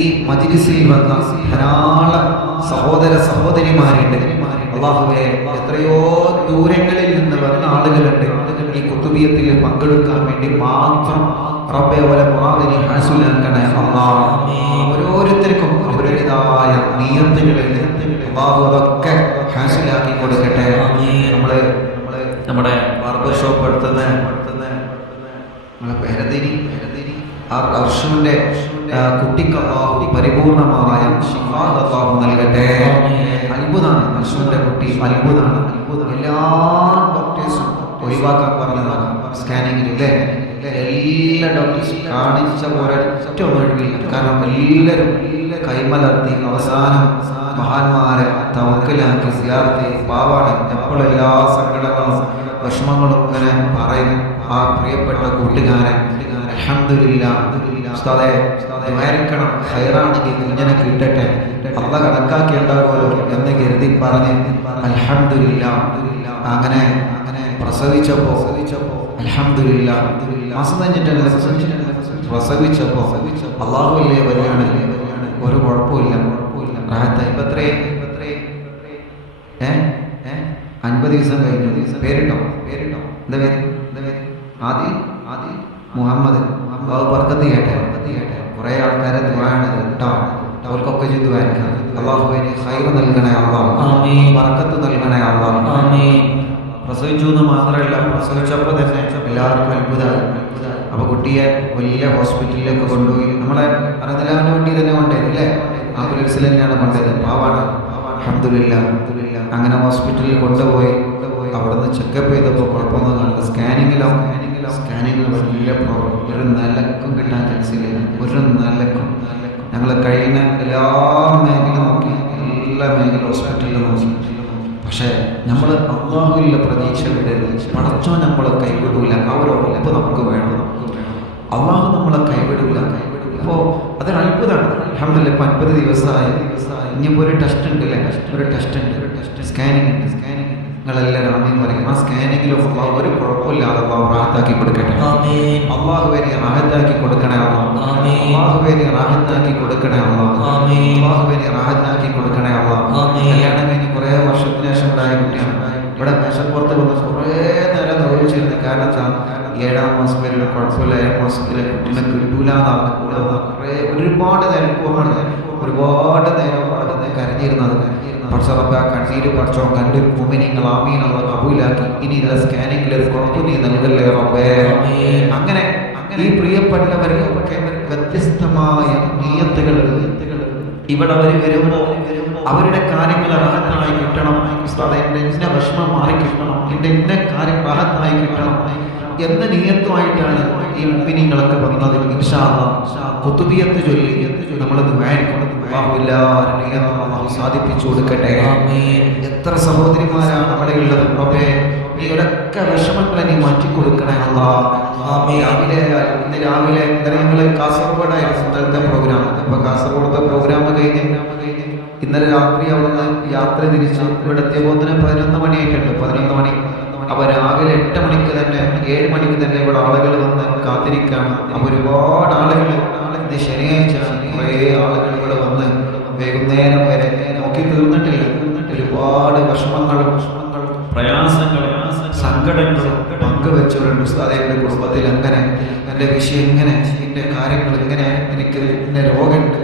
ഈ മജിലിസിൽ വന്ന ധാരാളം സഹോദര സഹോദരിമാരുണ്ട്. അള്ളാഹുവെ എത്രയോ ദൂരങ്ങളിൽ നിന്ന് വന്ന ആളുകളുണ്ട്. ഈ കുത്തുബിയത്തിൽ പങ്കെടുക്കാൻ വേണ്ടി മാത്രം റബ്ബെ പോലെ മുറാദിനി ഹാസുലാക്കണേ അള്ളാഹ് ഓരോരുത്തർക്കും അവരുടേതായ നിയന്ത്രണങ്ങളിൽ അള്ളാഹു അതൊക്കെ ഹാസിലാക്കി കൊടുക്കട്ടെ. നമ്മൾ നമ്മുടെ ബാർബർ ഷോപ്പ് എടുത്തുന്ന നമ്മളെ പേരതിരി. ആ അർഷുവിന്റെ കുട്ടിക്ക് അള്ളാഹു പരിപൂർണമായ അള്ളാഹു നൽകട്ടെ. അത്ഭുതമാണ് അർഷുവിന്റെ കുട്ടി അത്ഭുതമാണ് എല്ലാ ഡോക്ടേഴ്സും ഒഴിവാക്കാൻ പറഞ്ഞതാണ്. സ്കാനിങ്ങിൽ അല്ലേ എല്ലാ ഡോക്ടേഴ്സും കാണിച്ച ഒരൊറ്റ ഒഴിവില്ല. കാരണം എല്ലാവരും കൈമലർത്തി അവസാനം മഹാന്മാരെ തവക്കലാക്കി സിയാർത്തി പാവാണ്. എപ്പോഴും എല്ലാ സങ്കടങ്ങളും വിഷമങ്ങളും ഇങ്ങനെ പറയും ആ പ്രിയപ്പെട്ട കൂട്ടുകാരൻ ഹൈറാണെങ്കിൽ കുഞ്ഞിനെ കിട്ടട്ടെ. അള്ള കണക്കാക്കിയുണ്ടാകുമല്ലോ എന്ന് കരുതി പറഞ്ഞ് അൽഹംദുലില്ലാ. അങ്ങനെ അങ്ങനെ പ്രസവിച്ചപ്പോ അൽഹംദുലില്ല. മാസം കഴിഞ്ഞിട്ടല്ല പ്രസവിച്ചപ്പോ അള്ളാഹുല്ലേ വരികയാണ്? ഒരു കുഴപ്പമില്ല എത്രയായി? ഏ? അൻപത് ദിവസം കഴിഞ്ഞു. പേരിട്ടോ? പേരിട്ടോ? എന്താ പേര്? എന്താ പേര്? ആദി? ആദി? മുഹമ്മദ്. അള്ളാഹു കേട്ടെ. കുറെ ആൾക്കാരെ ദ്വാണ് കേട്ടോ. അവർക്കൊക്കെ ചെയ്തു വായിക്കാം അള്ളാഹുവിന് ഹൈറ് നൽകണേ അള്ളാഹു. ബർക്കത്ത് നൽകണേ അള്ളാഹു. പ്രസവിച്ചു എന്ന് മാത്രമല്ല പ്രസവിച്ചപ്പോൾ തന്നെ എല്ലാവർക്കും അത്ഭുതമായി. അപ്പൊ കുട്ടിയെ വലിയ ഹോസ്പിറ്റലിലേക്ക് കൊണ്ടുപോയി. നമ്മളെ അനന്തലാവിന് വേണ്ടി തന്നെ കൊണ്ടുപോയി അല്ലേ ആംബുലൻസിൽ തന്നെയാണ് കൊണ്ടുപോയത്. പാവാണ്. അഹമ്മദില്ല അങ്ങനെ ഹോസ്പിറ്റലിൽ കൊണ്ടുപോയി. അവിടെ നിന്ന് ചെക്കപ്പ് ചെയ്തപ്പോൾ കുഴപ്പമൊന്നും കാണില്ല സ്കാനിങ്ങിലോ സ്കാനിങ്ങിൽ വലിയ പ്രോബ്ലം ഒരു നിലക്കും കിട്ടാൻ ചാൻസ് ഇല്ല. ഒരു നിലക്കും. ഞങ്ങൾ കഴിയുന്ന എല്ലാ മേഖല നോക്കി. എല്ലാ മേഖല ഹോസ്പിറ്റലിൽ നോക്കി. പക്ഷേ നമ്മൾ അള്ളാഹുവിലെ പ്രതീക്ഷ വിടരുത്. പടച്ചോ നമ്മളെ കൈവിടൂല. ആ ഒരു ഉറപ്പ് നമുക്ക് വേണം. അള്ളാഹു നമ്മളെ കൈവിടൂല. അപ്പോൾ അതൊരു അത്ഭുതമാണ്. അഹമ്മദില്ല ഇപ്പം അൻപത് ദിവസമായി. ഇനിയിപ്പോൾ ഒരു ടെസ്റ്റ് ഉണ്ട് അല്ലേ? ഒരു ടെസ്റ്റ് ഉണ്ട്. സ്കാനിങ് ഉണ്ട്. സ്കാനിങ് നിങ്ങളെല്ലാവരും ആമീൻ പറയും ആ സ്കാനിങ്ങിലും അള്ളാഹു ഒരു കുഴപ്പമില്ലാതെ അള്ളാഹു റാഹത്താക്കി കൊടുക്കട്ടെ. അള്ളാഹുവിനെ റാഹത്താക്കി കൊടുക്കണേ അള്ളാഹുവേനെ റാഹത്താക്കി കൊടുക്കണേ അള്ളാഹുവേനെ റാഹത്താക്കി കൊടുക്കണേ അള്ളാഹ്. കല്യാണം കഴിഞ്ഞ് കുറേ വർഷത്തിന് ശേഷം ഉണ്ടായ കുട്ടിയാണ്. ഇവിടെ മേശപ്പുറത്ത് വന്ന് കുറേ നേരം തോൽച്ചിരുന്നു കാരണം ഏഴാം മാസം വരെ കുഴപ്പമില്ല. ഏഴാം മാസത്തിലെ കുട്ടിനെ കിട്ടൂലാന്നാണ് കൂടാതെ കുറേ ഒരുപാട് നേരം ഒരുപാട് നേരം ഒരുപാട് നേരം കരഞ്ഞിരുന്നത്. പഠിച്ചറപ്പ കണ്ണീര് പഠിച്ചോ കണ്ട് മുമിനിങ്ങൾ ആമീനുള്ള കബൂലാക്കി. ഇനി ഇല്ല സ്കാനിങ്ങിൽ കുഴപ്പം നീ നൽകല്ലേ റബ്ബേ. അങ്ങനെ ഈ പ്രിയപ്പെട്ടവരൊക്കെ വ്യത്യസ്തമായ നീയത്തുകൾ ഇവിടെ അവർ വരുമ്പോൾ അവരുടെ കാര്യങ്ങൾ അർഹത്തായി കിട്ടണം. ഉസ്താദേ, എന്റെ ഇന്ന വിഷമം മാറി കിട്ടണം. എന്റെ ഇന്ന കാര്യം അർഹത്തായി കിട്ടണം. എന്ന നീയത്തുമായിട്ടാണ് ഈ മുമ്പിനിങ്ങളൊക്കെ വന്നത് ഇൻഷാ. കുത്തുബിയത്ത് ചൊല്ലി നമ്മൾ എല്ലാവരും അള്ളാഹു സാധിപ്പിച്ചു കൊടുക്കട്ടെ. എത്ര സഹോദരിമാരാണ് അവിടെ ഉള്ളത് പ്രഭേ നീ ഒരൊക്കെ വിഷമങ്ങളെ നീ മാറ്റി കൊടുക്കണേ ആമീൻ. രാവിലെ ഇന്ന് രാവിലെ ഇന്നലെ കാസർഗോഡായിരുന്നു ഇന്നലത്തെ പ്രോഗ്രാം അപ്പൊ കാസർഗോഡത്തെ പ്രോഗ്രാം കഴിഞ്ഞ് ഇന്നലെ രാത്രി അവിടുന്ന് യാത്ര തിരിച്ച് ഇവിടെ എത്തിയപ്പോൾ തന്നെ പതിനൊന്ന് മണിയായിട്ടുണ്ട്. പതിനൊന്ന് മണി. അപ്പൊ രാവിലെ എട്ട് മണിക്ക് തന്നെ ഏഴ് മണിക്ക് തന്നെ ഇവിടെ ആളുകൾ വന്ന് കാത്തിരിക്കാണ്. അപ്പൊ ഒരുപാട് ആളുകൾ ശനിയാഴ്ച കുറേ ആളുകൾ സങ്കടങ്ങളും പങ്കുവെച്ചവരുണ്ട് അതെ എന്റെ കുടുംബത്തിൽ അങ്ങനെ എന്റെ വിഷയം ഇങ്ങനെ എന്റെ കാര്യങ്ങൾ എങ്ങനെ എനിക്ക് ഇന്ന രോഗമുണ്ട്.